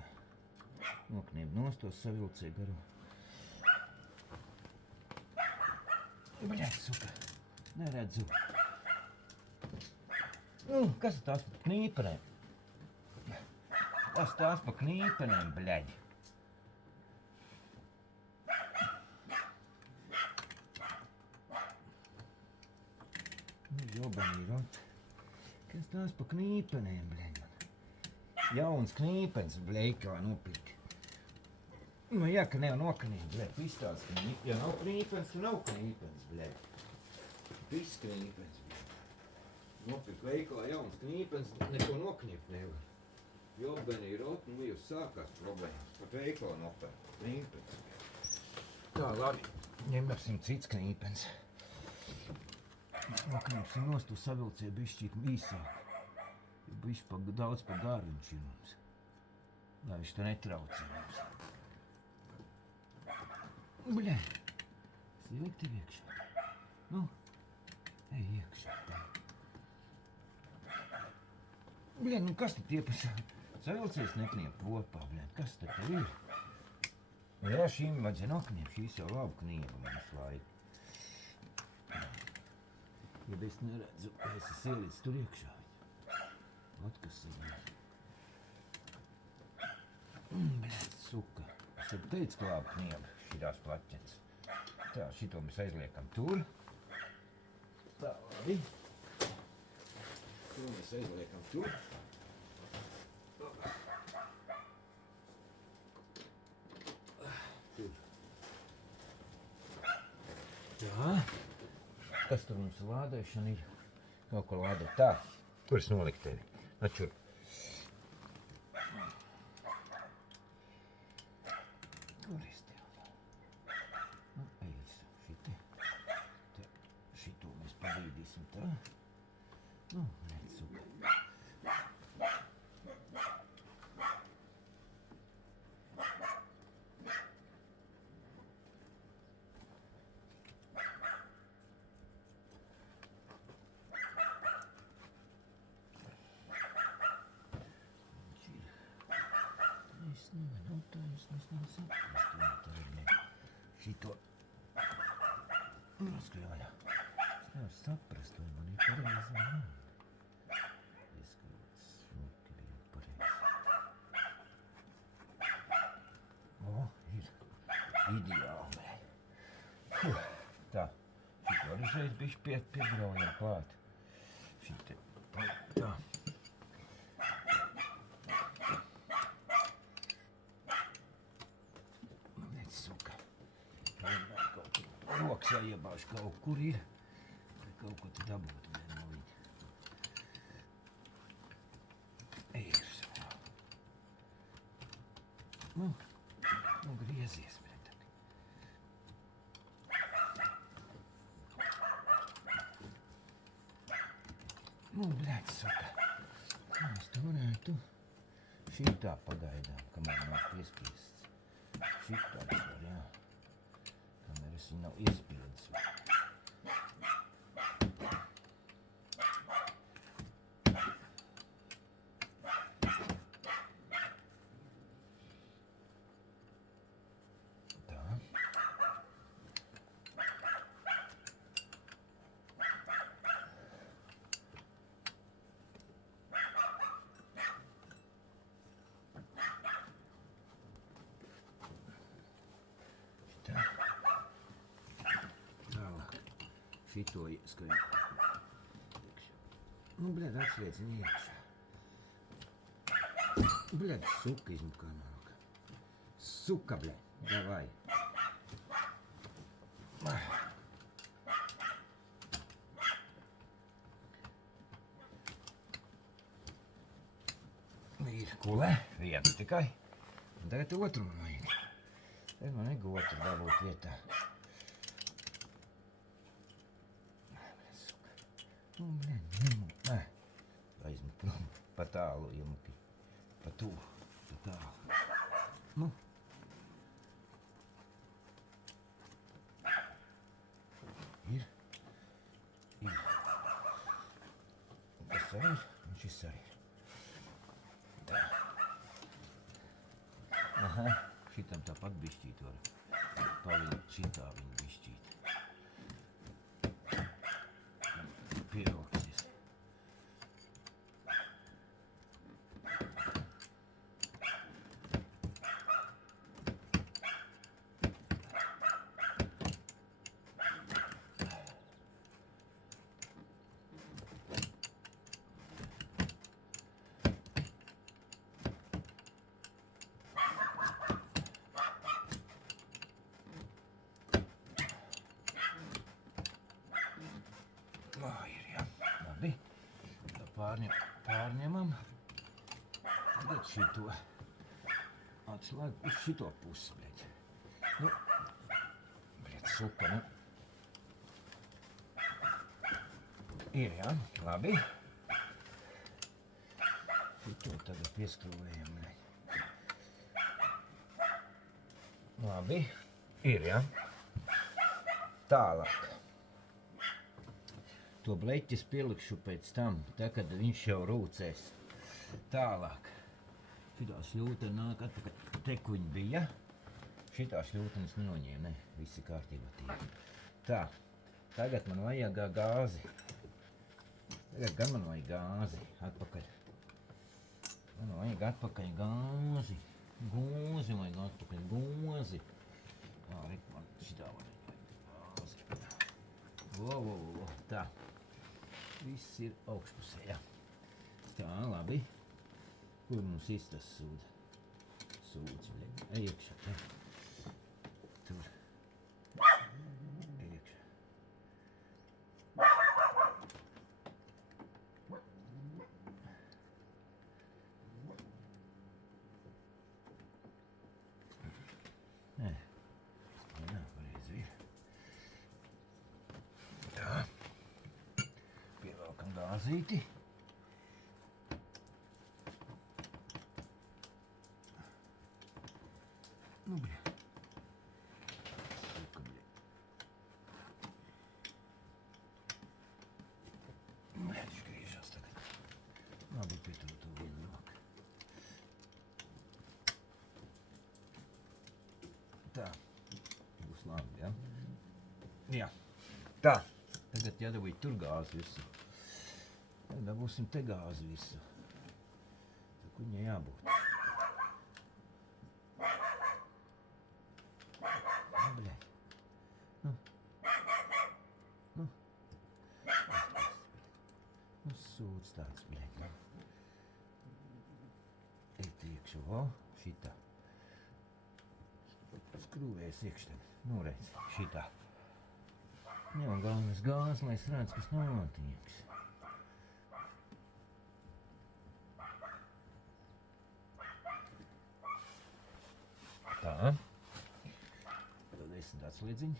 Nokniept nost to savilcē garu. Bļaļ, suka. Neredzu. Kas ir tās pa knīpenēm? Tas tās pa knīpenēm, bļaļ. Jobanī, rot. Kas tās pa knīpenēm, bļaļ. Jauns knīpens, bļaļ, kā nopirkt. Nu, jā, ka nev noknīp, bļaļ. Viss tāds knīpens. Ja nav knīpens, tad nav knīpens, bļaļ. Viss knīpens. Nopirkt veikalā jauns knīpens, neko nokņept nevar. Jobenī, rot, nu jau sākās problēmas. Pat veikalā nopērk knīpens. Tā, labi. Ņemsim cits knīpens. Nokņemsim nost, tu savilcē bišķīt īsāk. Bišķi daudz pa garu viņš ir mums. Lai viņš te netraucē mums. Bļaļ. Es ielikt tev iekšā. Nu, ej iekšā. Bļaļ, nu kas te tie pa savilcies nekniep kopā, bļaļ, kas te tev ir? Jā, šīm vajadzēja nokniep, šīs jau labu knieba mums laiku. Ja es neredzu, es esmu ielīdz tur iekšā viņu. Ot, kas ir bļaļ. Bļaļ, suka. Es jau teicu, ka labu knieba šitās plaķets. Tā, šito mēs aizliekam tur. Tā, labi. To mēs aizliekam tur. Tur. Jā. Kas tur mums lādēšana ir? Kaut ko lādēt. Tā. Kur es noliku tevi? Atšur. Kur es tevi? Nu, ejas. Šite. Te. Šito mēs pabīdīsim tā. Nu, redz, suka. Nav saprast, šito noskļāja. Es nevaru saprast, vai man ir pareizi. Ieskauts smuki bija pareizi. O, ir ideāli. Tā, šito arī reiz bišķi piebraujam klāt. Šite, tā. Suka. Kaut kur rokas jāiebāž kaut kur ir. Vai kaut ko te dabūt vien no viņa. Iekšā. Nu griezies pretāk. Bļaļ, suka. Es to varētu šitā pagaidām, kamēr nav piespiests. Šitā var, jā. Kamēr es viņu nav iespiedis. Tā. Tālāk. Šito ieskaņu. Nu, bļad, atsliec viņu iekšā. Bļad, suka izmukā nāk. Suka, bļad, davai. Ir kulē, viens tikai. Un tagad otru man vajag. Tagad man vajag otru dabūt vietā. Nu, nē, aizmu prom, pa tālu iemuki, pa tuvu, pa tālu. Nu. Ir. Tas arī ir, un šis arī ir. Tā. Aha, šitam tāpat bišķīt var pavilkt, šitā viņu bišķīt. Pievilksies. Ir, jā. Labi. Tā pārņemam. Tagad šito. Atslēgu uz šito pusi, bļaļ. Nu. Bļaļ, suka, nu. Ir, jā. Labi. Šito tagad pieskrūvējam, bļaļ. Labi. Ir, jā. Tālāk. To bleķis pielikšu pēc tam, tā, kad viņš jau rūcēs. Tālāk. Šitā šļūta nāk atpakaļ. Te, ko viņa bija. Šitā šļūtenes noņēma, ne? Visi kārtībā tie. Tā. Tagad man vajag gāzi. Tagad gan man vajag gāzi. Atpakaļ. Man vajag atpakaļ gāzi. Gūzi vajag atpakaļ. Gūzi. Tā, rik man šitā vajag gāzi. Vo. Tā. Viss ir augšpusē, jā. Tā, labi. Kur mums tas sūda? Sūds, bļaļ. Iekšā, te. Tur. Iekšā. Nē. Jā, pareizi ir. Tā. Pievelkam gāzīti. Nu, bļa. Suka, bļa. Bļa, viņš griežās tagad. Labi, pietuvu to vienu roku. Tā. Būs labi, ja? Jā. Tā. Tagad jādabūj tur gāzi visu. Dabūsim te gāzi visu. Kur viņai jābūt? Bļaļ. Nu, sūds tāds, bļaļ. Eit iekšu, vo, šitā. Skrūvēs iekš tagad. Nu, redz, šitā. Jā, galvenais gāzi, lai es redz, kas notieks. Tā. Tad esmu tāds liedziņi.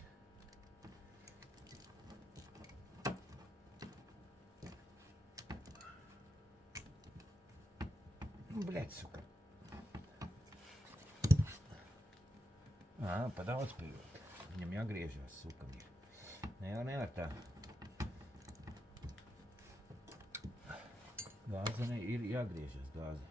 Bļaļ, suka. Pa daudz pievilk. Viņam jāgriežās, sukam ir. Nevar tā. Gāze ir jāgriežas, gāze.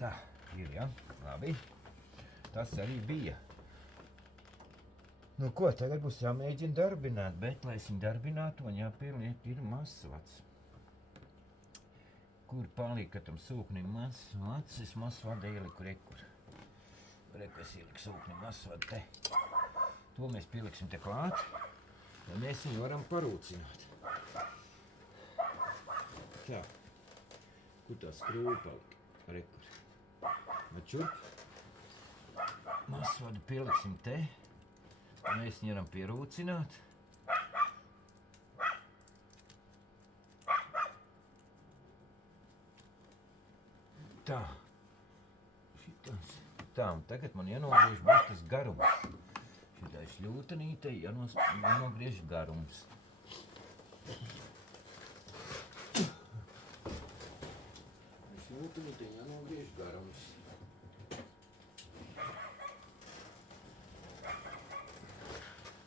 Tā, ir, ja? Labi. Tas arī bija. Nu ko, tagad būs jāmēģina darbināt, bet, lai es viņu darbinātu, man jāpieliek ir mazsvads. Kur palika tam sūknim mazsvads? Es mazsvadu ieliku rekur. Reku es ieliku sūknim mazsvadu te. To mēs pieliksim te klāt, lai mēs viņu varam parūcināt. Tā. Kur tā skrūva palika? Rekur. Atšurp. Mazsvadu pieliksim te. Mēs viņu varam pierūcināt. Tā. Šitās. Tā, un tagad man jānogriež būs tas garums. Šitā šļūtenītei jānogriež garums. Šļūtenītei jānogriež garums.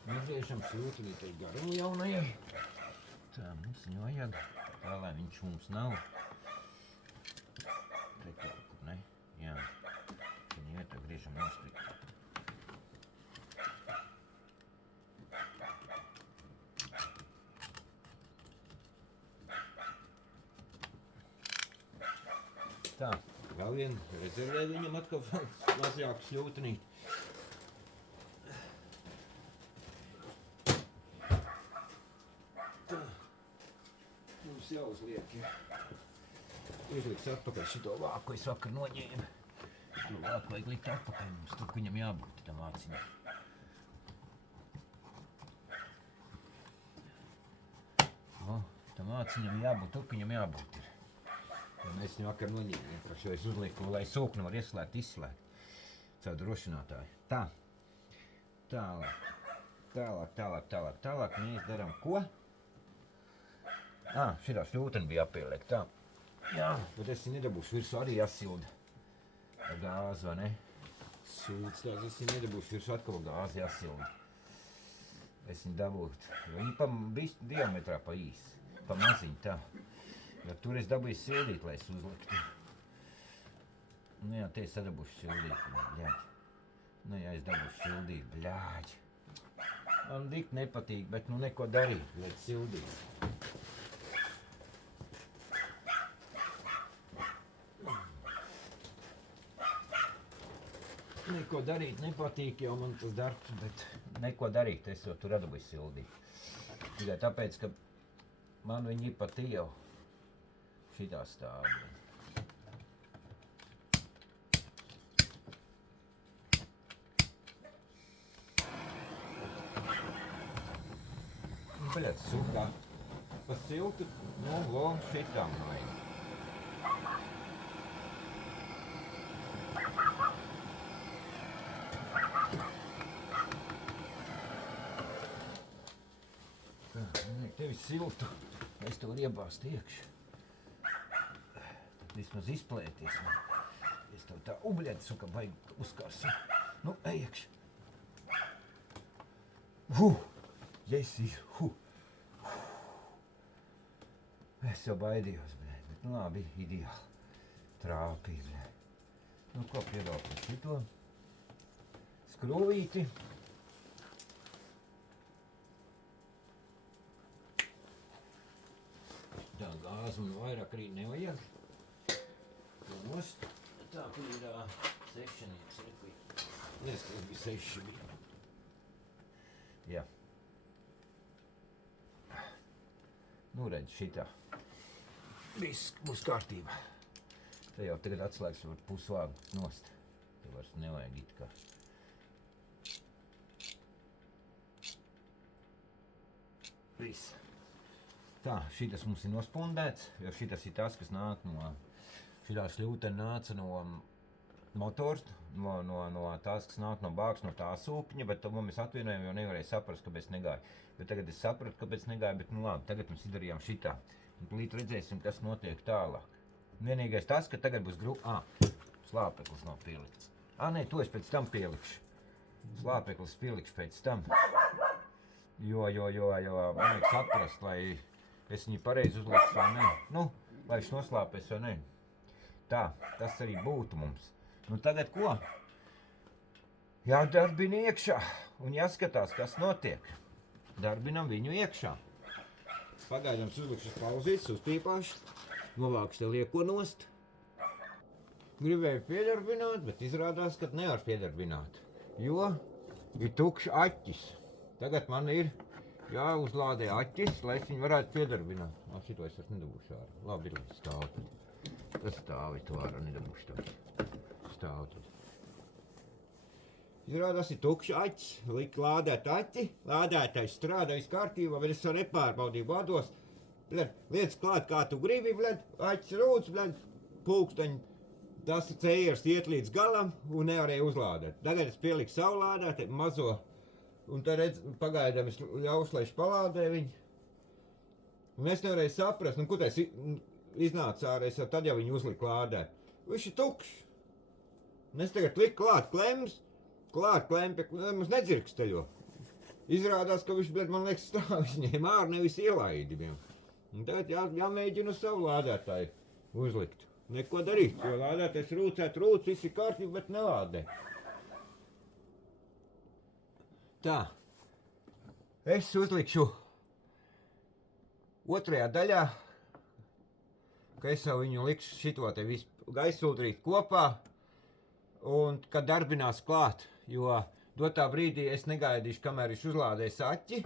Nogriežam šļūtenītei garumu jaunajai. Tā, mums viņu vajag. Tā, lai viņš mums nav. Te kaut kur, ne? Jā. Viņu vietā griežam nostīt. Tā, vēl vien rezervē viņam atkal mazāku šļūtenīti. Mums jāuzliek, ja. Izliks atpakaļ šito vāku, ko es vakar noņēmu. To vāku vajag likt atpakaļ mums, tur, viņam jābūt tam vāciņam. O, tam vāciņam jābūt, tur, viņam jābūt ir. Ja mēs viņu vakar noņēmu, vienkārši es uzliku, lai sūkni var ieslēgt, izslēgt. Caur drošinātāju. Tā. Tālāk. Mēs darām ko? Šitā šļūteni bija jāpieliek, tā. Jā, bet es viņu nedabūšu virsū, arī jāsilda. Ar gāzi, vai ne? Sūds tās, es viņu nedabūšu virsū, atkal gāzi jāsilda. Es viņu dabūtu. Viņi pa diametrā pa īsi, pa maziņu, tā. Jo tur es dabūju sildīt, lai es uzliktu. Nu jā, te es dabūšu sildīt, bļaļ. Nu jā, es dabūšu sildīt, bļaļ. Man dikt nepatīk, bet nu neko darīt, lai sildīt. Neko darīt nepatīk, jau man tas darbs, bet neko darīt, es jau tur dabūju sildīt. Tikai tāpēc, ka man viņi ir pat jau šitā stāv. Bļaļ, sukā. Pa siltu, nu, lo, šitām vajag. Tevi siltu, es to varu iebāzt iekšu. Tad vismaz izplēties man. Es tev tā ubļaļ, suka, baigi uzkarsu. Nu, ej iekšu. Jesīs, Es jau baidījos, bet nu labi, ideāli. Trāpīja, Nu, ko pievelk par šito? skrūvīti. Tā gāzi man vairāk arī nevajag. Nost. Tā, kur ir sešanieks. Lies, ka bija 6 bija. Jā. Nu, redz, šitā. Viss būs kārtībā. Te jau tagad atslēgšu var pusvāgu nost. Te vairs nevajag it kā. Viss. Tā, šitas mums ir nospundēts, jo šitas ir tas, kas nāk no... Šitā šļūte nāca no motors, no tās, kas nāk no bāks, no tā sūkņa, bet to mēs atvienojam, jo nevarēja saprast, kāpēc negāja. Bet tagad es sapratu, kāpēc negāja, bet nu labi, tagad mēs izdarījām šitā. Un līdz redzēsim, kas notiek tālāk. Vienīgais tas, ka tagad būs slāpeklis nav pielikts. Nē, to es pēc tam pielikšu. Slāpeklis pielikšu pēc tam. Jo vajag saprast, lai es viņu pareizi uzlikšu vai ne. Nu, lai viņš noslāpēs vai ne. Tā, tas arī būtu mums. Nu tagad ko? Jādarbina iekšā un jāskatās, kas notiek. Darbinam viņu iekšā. Pagaidām uzlikšu pauzītes, uzpīpāšu. Novākšu te lieko nost. Gribēju piedarbināt, bet izrādās, ka nevar piedarbināt. Jo ir tukšs aķis. Tagad man ir jāuzlādē aķis, lai es viņu varētu piedarbināt. Šito es vairs nedabūšu ārā. Labi, ir līdz stāv tad. Tas stāvi to ārā, nedabūšu tad. Stāv tad. Izrādās ir tukšs aķis. Liek lādēt aķi. Lādētais strādā viss kārtībā, bet es to nepārbaudīju vados. Lietas klāt, kā tu gribi, aķis rūc, pulksteņi. Tas cējers iet līdz galam un nevarēja uzlādēt. Tagad es pieliku savu lādētāju, mazo. Un tad redz, pagaidām es ļaušu, lai viņš palādē viņu. Un es nevarēju saprast, nu, ko tas iznāca ārā, es jau tad jau viņu uzliku lādē. Viņš ir tukšs. Un es tagad liku klāt klemps, mums nedzirksteļo. Izrādās, ka viņš, man liekas, stāvis ņēma ārā, nevis ielaidi. Un tagad jāmēģina savu lādētāju uzlikt. Neko darīt, jo lādētājs rūc, viss ir kārtībā, bet nelādē. Tā, es uzlikšu otrajā daļā, ka es jau viņu likšu šito te visu gaisūdrīt kopā, un kad darbinās klāt, jo dotā brīdī es negaidīšu, kamēr viņš uzlādēs aķi,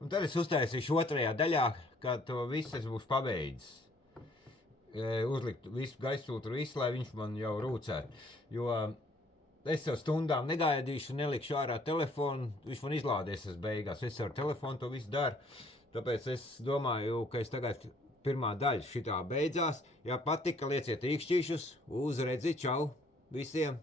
un tad es uztaisīšu otrajā daļā, kad to viss es būšu pabeidzis. Uzlikt visu gaisūtru, lai viņš man jau rūcētu, jo es jau stundām negaidīšu, nelikšu ārā telefonu, viņš man izlādēsies beigās, es ar telefonu to visu daru, tāpēc es domāju, ka es tagad pirmā daļa šitā beidzās, ja patika, lieciet īkšķīšus, uz redzi, čau visiem!